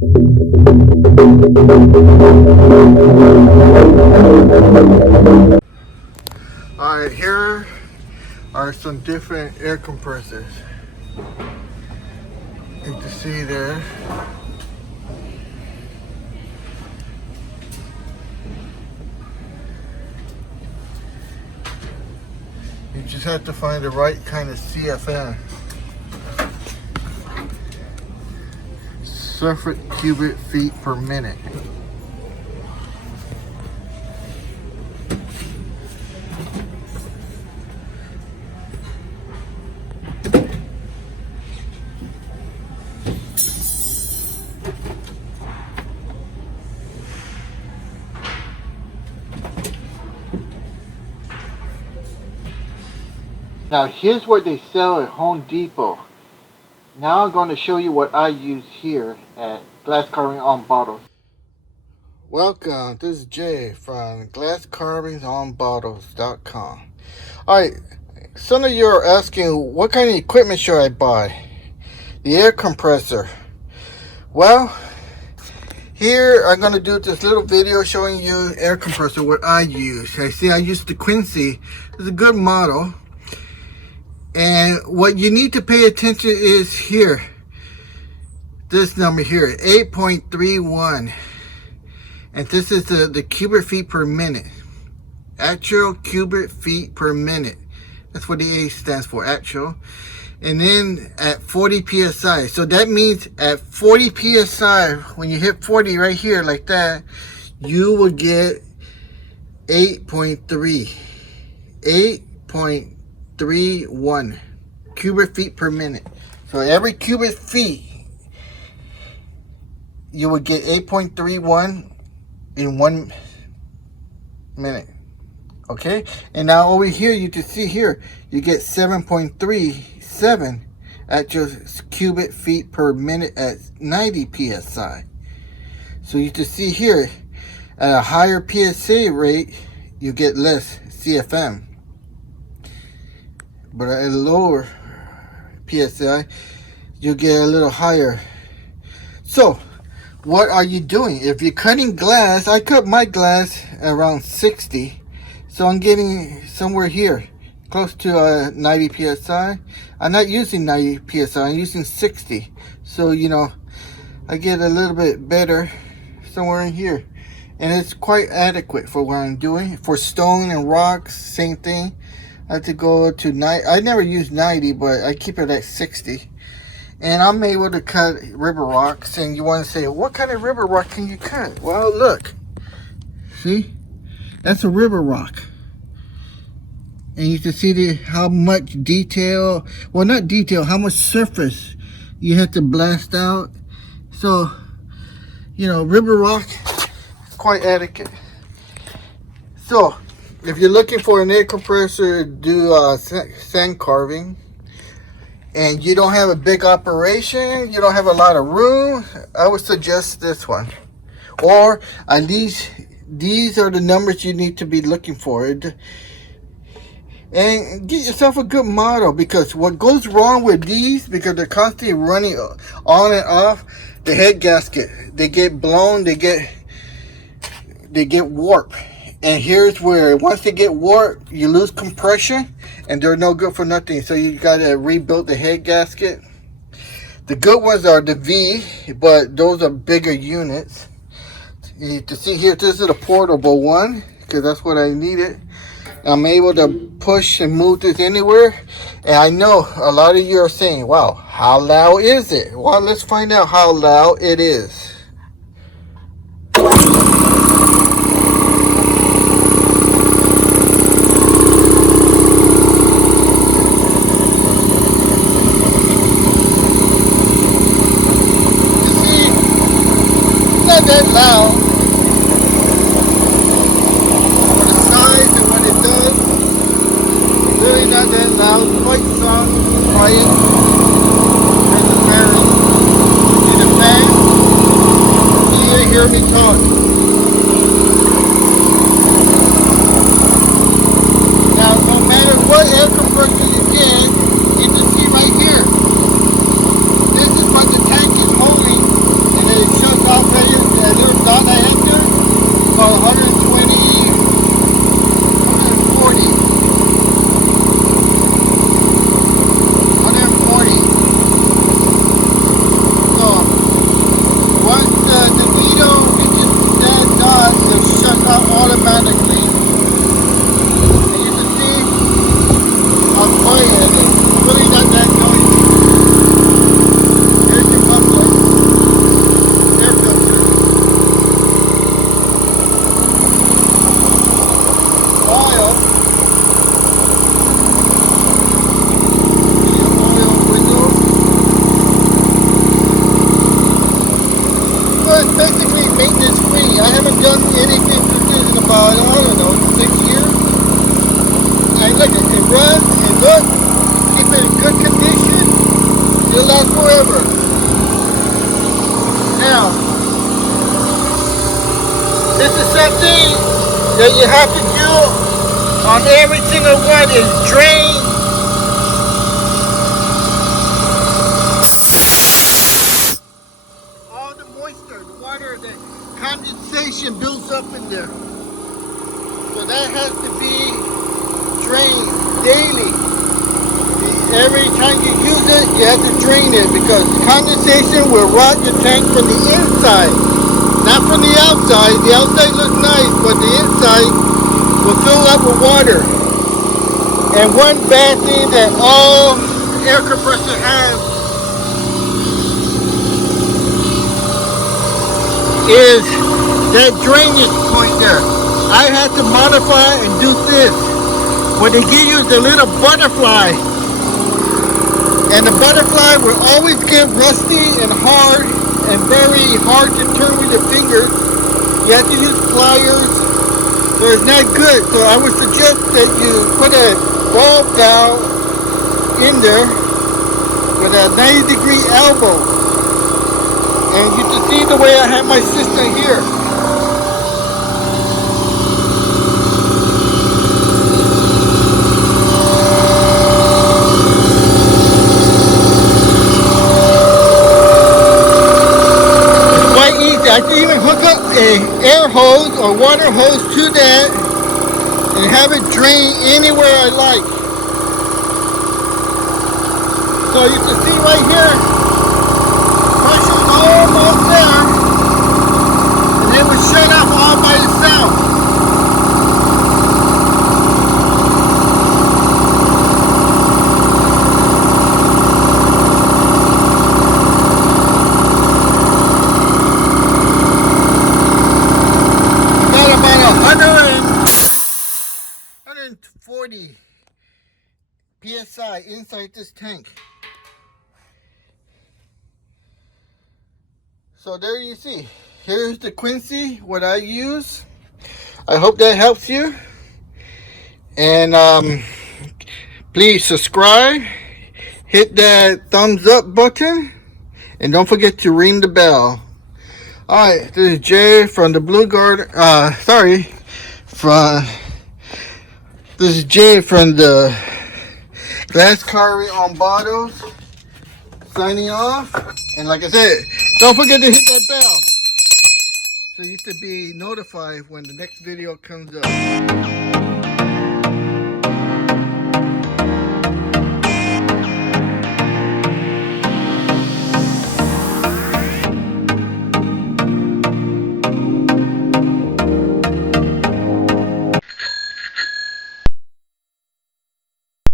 Alright, here are some different air compressors. You can see there. You just have to find the right kind of CFM. Surface cubic feet per minute. Now here's what they sell at Home Depot. Now I'm going to show you what I use here at Glass Carving on Bottles. Welcome, this is Jay from glasscarvingsonbottles.com. Alright, some of you are asking what kind of equipment should I buy? The air compressor. Well, here I'm going to do this little video showing you air compressor, what I use. I use the Quincy. It's a good model. And what you need to pay attention is here. This number here, 8.31. And this is the cubic feet per minute. Actual cubic feet per minute. That's what the A stands for, actual. And then at 40 psi. So that means at 40 psi, when you hit 40 right here like that, you will get 8.3. 8.31 cubic feet per minute. So every cubic feet, you will get 8.31 in 1 minute. Okay, and now over here you can see here you get 7.37 actual cubic feet per minute at 90 psi. So you can see here at a higher PSA rate you get less CFM, but at a lower PSI you get a little higher. So what are you doing? If you're cutting glass, I cut my glass around 60. So I'm getting somewhere here, close to 90 psi. I'm not using 90 psi, I'm using 60. So, you know, I get a little bit better somewhere in here. And it's quite adequate for what I'm doing. For stone and rocks, same thing. I have to go to 90. I never use 90, but I keep it at 60. And I'm able to cut river rocks. And you want to say, what kind of river rock can you cut? Well, look. See? That's a river rock. And you can see how much detail, well not detail, how much surface you have to blast out. So, you know, river rock is quite adequate. So, if you're looking for an air compressor to do sand carving, and you don't have a big operation, you don't have a lot of room, I would suggest this one. Or at least these are the numbers you need to be looking for. And get yourself a good model, because what goes wrong with these, because they're constantly running on and off, the head gasket, they get blown, they get warped. And here's where once they get warped, you lose compression and they're no good for nothing. So you gotta rebuild the head gasket. The good ones are the V, but those are bigger units. You can see here, this is a portable one, because that's what I needed. I'm able to push and move this anywhere. And I know a lot of you are saying, wow, how loud is it? Well, let's find out how loud it is. Not that loud for the size and what it does. Really not that loud, quite soft, quiet, transparent. See the fan? You can hear me talk. Now, no matter what air compressor you get, you can see right here. This is what the tank is holding, and it shows maintenance free. I haven't done anything to this in about, I don't know, 6 years. And look, it runs, and look, keep it in good condition, it'll last forever. Now, this is something that you have to do on every single one is drain all the moisture, the water, the condensation builds up in there. So that has to be drained daily. Every time you use it, you have to drain it because condensation will rot your tank from the inside, not from the outside. The outside looks nice, but the inside will fill up with water. And one bad thing that all air compressors have is that drainage point there. I had to modify and do this. What they give you is a little butterfly. And the butterfly will always get rusty and hard and very hard to turn with your fingers. You have to use pliers. So it's not good. So I would suggest that you put a ball valve in there with a 90-degree elbow. And you can see the way I have my system here. I can even hook up an air hose or water hose to that and have it drain anywhere I like. So you can see right here, pressure's almost there, and it will shut off all by itself. PSI inside this tank. So there you see. Here's the Quincy, what I use. I hope that helps you. And please subscribe. Hit that thumbs up button. And don't forget to ring the bell. Alright, this is Jay from the Blue Garden. This is Jay from the Glass Carving on Bottles, signing off. And like I said, don't forget to hit that bell so you can be notified when the next video comes up.